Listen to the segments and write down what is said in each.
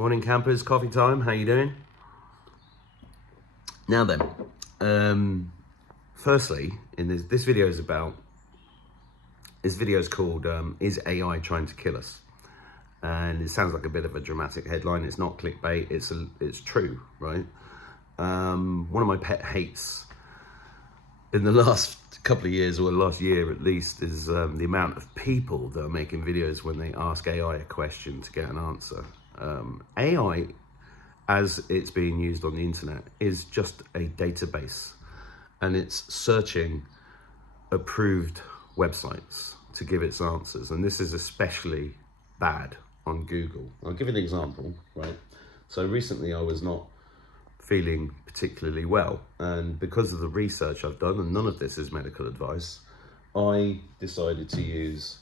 Morning campers, coffee time, how you doing? Now then, firstly, this video is called Is AI Trying to Kill Us? And it sounds like a bit of a dramatic headline. It's not clickbait, it's true, right? One of my pet hates in the last couple of years, or the last year at least, is the amount of people that are making videos when they ask AI a question to get an answer. AI, as it's being used on the internet, is just a database, and it's searching approved websites to give its answers. And this is especially bad on Google. I'll give you an example, right? So recently I was not feeling particularly well, and because of the research I've done, and none of this is medical advice, I decided to use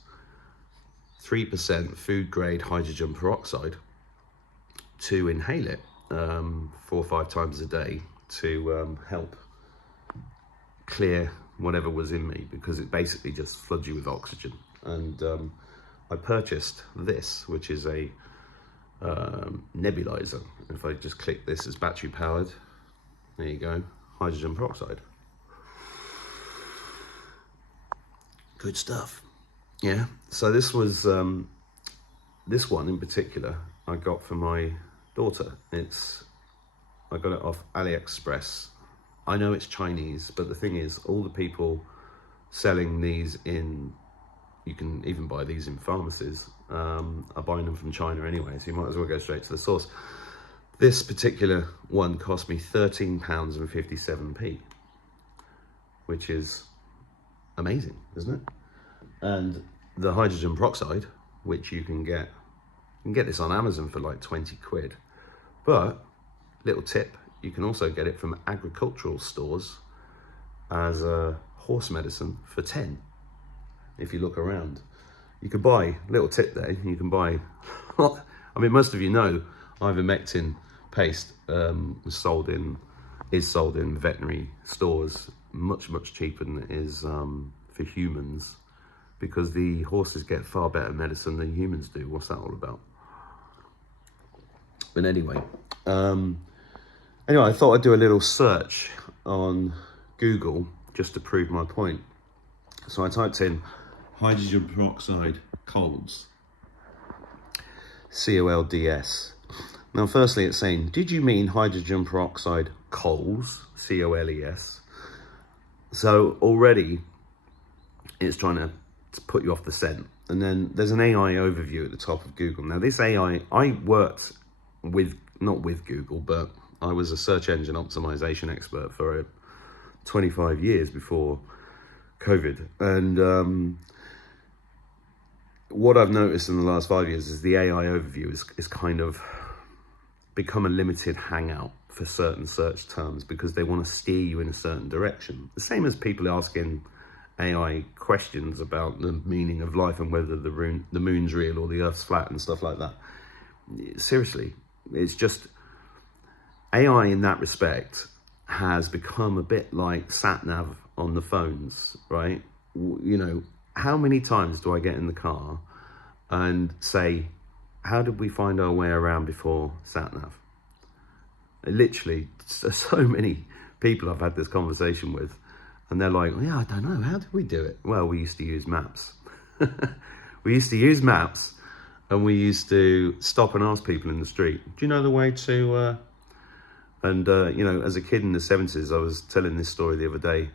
3% food grade hydrogen peroxide to inhale it 4 or 5 times a day to help clear whatever was in me, because it basically just floods you with oxygen. And I purchased this, which is a nebulizer. If I just click this, it's battery powered. There you go, hydrogen peroxide. Good stuff. Yeah, so this was this one in particular I got for my daughter. I got it off AliExpress. I know it's Chinese, but the thing is, all the people selling these you can even buy these in pharmacies, are buying them from China anyway, so you might as well go straight to the source. This particular one cost me £13.57, which is amazing, isn't it? And the hydrogen peroxide, which you can get this on Amazon for like 20 quid. But, little tip, you can also get it from agricultural stores as a horse medicine for 10. If you look around, you can buy, little tip there, you can buy, I mean, most of you know ivermectin paste is sold in veterinary stores much cheaper than it is for humans, because the horses get far better medicine than humans do. What's that all about? But anyway, I thought I'd do a little search on Google just to prove my point. So I typed in hydrogen peroxide colds, COLDS. Now, firstly, it's saying, did you mean hydrogen peroxide coals, COLES? So already it's trying to put you off the scent. And then there's an AI overview at the top of Google. Now, this AI, I worked not with Google, but I was a search engine optimization expert for 25 years before COVID. And what I've noticed in the last 5 years is the AI overview is kind of become a limited hangout for certain search terms, because they want to steer you in a certain direction. The same as people asking AI questions about the meaning of life and whether the moon's real or the earth's flat and stuff like that. Seriously, it's just, AI in that respect has become a bit like sat-nav on the phones, right? You know, how many times do I get in the car and say, how did we find our way around before sat-nav? Literally, so many people I've had this conversation with, and they're like, yeah, I don't know, how did we do it? Well, we used to use maps. We used to use maps, and we used to stop and ask people in the street, do you know the way to, you know, as a kid in the 70s, I was telling this story the other day.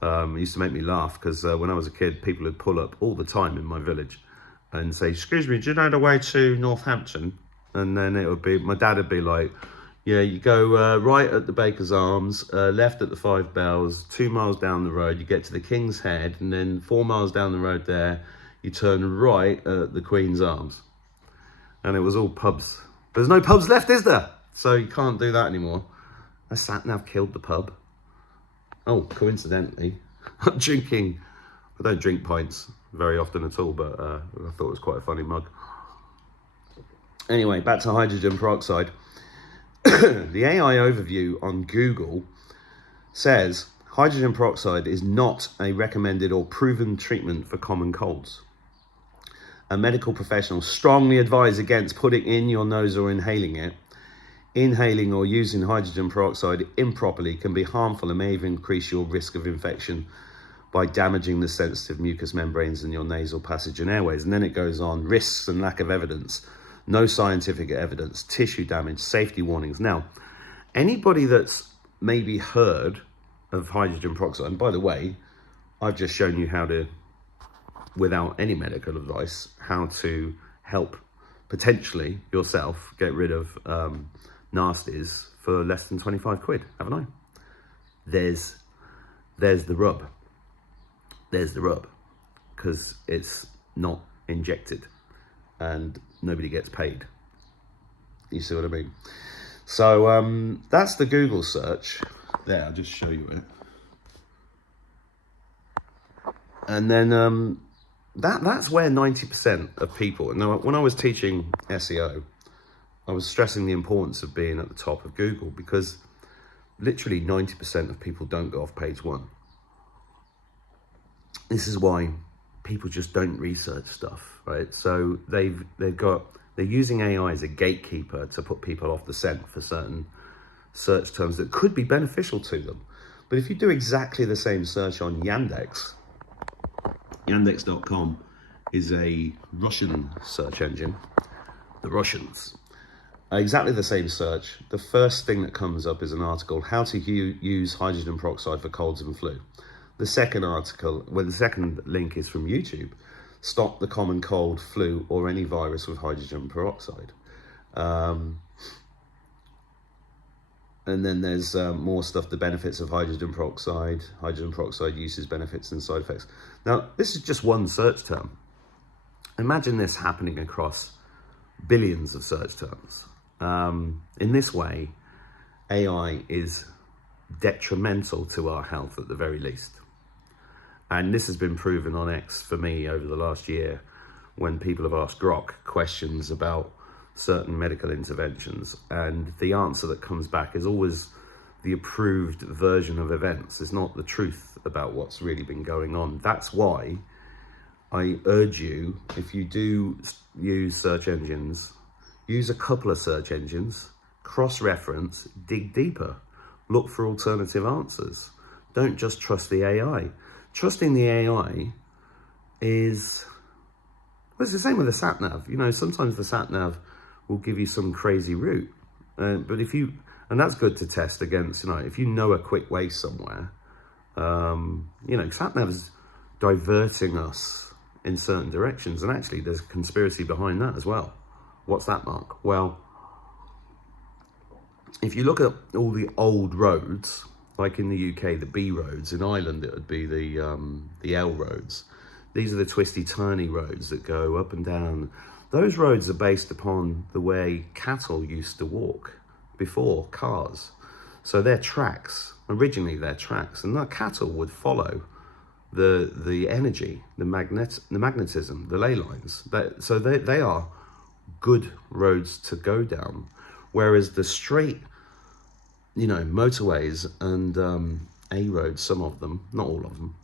It used to make me laugh, because when I was a kid, people would pull up all the time in my village and say, excuse me, do you know the way to Northampton? And then it would be, my dad would be like, yeah, you go right at the Baker's Arms, left at the 5 Bells, 2 miles down the road, you get to the King's Head, and then 4 miles down the road there, you turn right at the Queen's Arms. And it was all pubs. There's no pubs left, is there? So you can't do that anymore. A sat-nav killed the pub. Oh, coincidentally, I'm drinking, I don't drink pints very often at all, but I thought it was quite a funny mug. Anyway, back to hydrogen peroxide. The AI overview on Google says hydrogen peroxide is not a recommended or proven treatment for common colds. and medical professionals strongly advise against putting in your nose or inhaling it. Inhaling or using hydrogen peroxide improperly can be harmful and may even increase your risk of infection by damaging the sensitive mucous membranes in your nasal passage and airways. And then it goes on, risks and lack of evidence, no scientific evidence, tissue damage, safety warnings. Now, anybody that's maybe heard of hydrogen peroxide, and by the way, I've just shown you how to, without any medical advice, how to help potentially yourself get rid of nasties for less than 25 quid, haven't I? There's the rub. There's the rub, because it's not injected and nobody gets paid. You see what I mean? So that's the Google search. There, I'll just show you it. And then that's where 90% of people, and when I was teaching SEO, I was stressing the importance of being at the top of Google, because literally 90% of people don't go off page one. This is why people just don't research stuff, right? So they're using AI as a gatekeeper to put people off the scent for certain search terms that could be beneficial to them. But if you do exactly the same search on Yandex, Yandex.com is a Russian search engine, the Russians. Exactly the same search. The first thing that comes up is an article, how to use hydrogen peroxide for colds and flu. The second article, the second link is from YouTube, stop the common cold, flu, or any virus with hydrogen peroxide. And then there's more stuff, the benefits of hydrogen peroxide uses, benefits and side effects. Now, this is just one search term. Imagine this happening across billions of search terms. In this way, AI is detrimental to our health at the very least. And this has been proven on X for me over the last year, when people have asked Grok questions about certain medical interventions, and the answer that comes back is always the approved version of events. It's not the truth about what's really been going on. That's why I urge you, if you do use search engines, use a couple of search engines, cross-reference, dig deeper, look for alternative answers. Don't just trust the AI. Trusting the AI is, well, it's the same with the sat-nav. You know, sometimes the sat-nav will give you some crazy route. But if you, and that's good to test against, you know, if you know a quick way somewhere, you know, sat-nav's diverting us in certain directions. And actually there's a conspiracy behind that as well. What's that, Mark? Well, if you look at all the old roads, like in the UK, the B roads, in Ireland it would be the L roads. These are the twisty, turny roads that go up and down. Those roads are based upon the way cattle used to walk before cars. So they're tracks, originally they're tracks, and that cattle would follow the energy, the magnetism, the ley lines. So they are good roads to go down. Whereas the straight, you know, motorways and A roads, some of them, not all of them,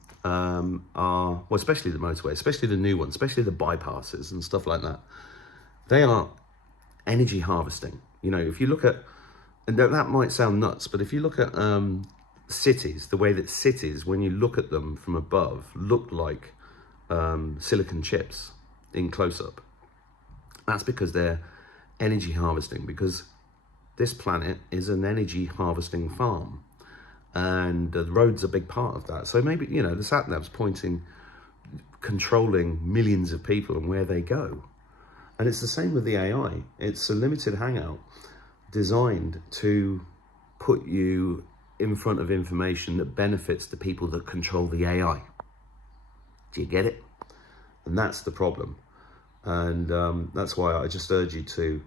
are, well, especially the motorway, especially the new ones, especially the bypasses and stuff like that, they are energy harvesting. You know, if you look at, and that might sound nuts, but if you look at cities, the way that cities, when you look at them from above, look like silicon chips in close-up, that's because they're energy harvesting, because this planet is an energy harvesting farm, and the road's a big part of that. So maybe, you know, the sat-nav's pointing, controlling millions of people and where they go. And it's the same with the AI. It's a limited hangout designed to put you in front of information that benefits the people that control the AI. Do you get it? And that's the problem. And that's why I just urge you to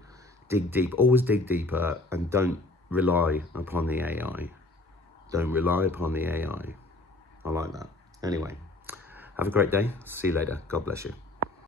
dig deep, always dig deeper, and don't rely upon the AI. Don't rely upon the AI. I like that. Anyway, have a great day. See you later. God bless you.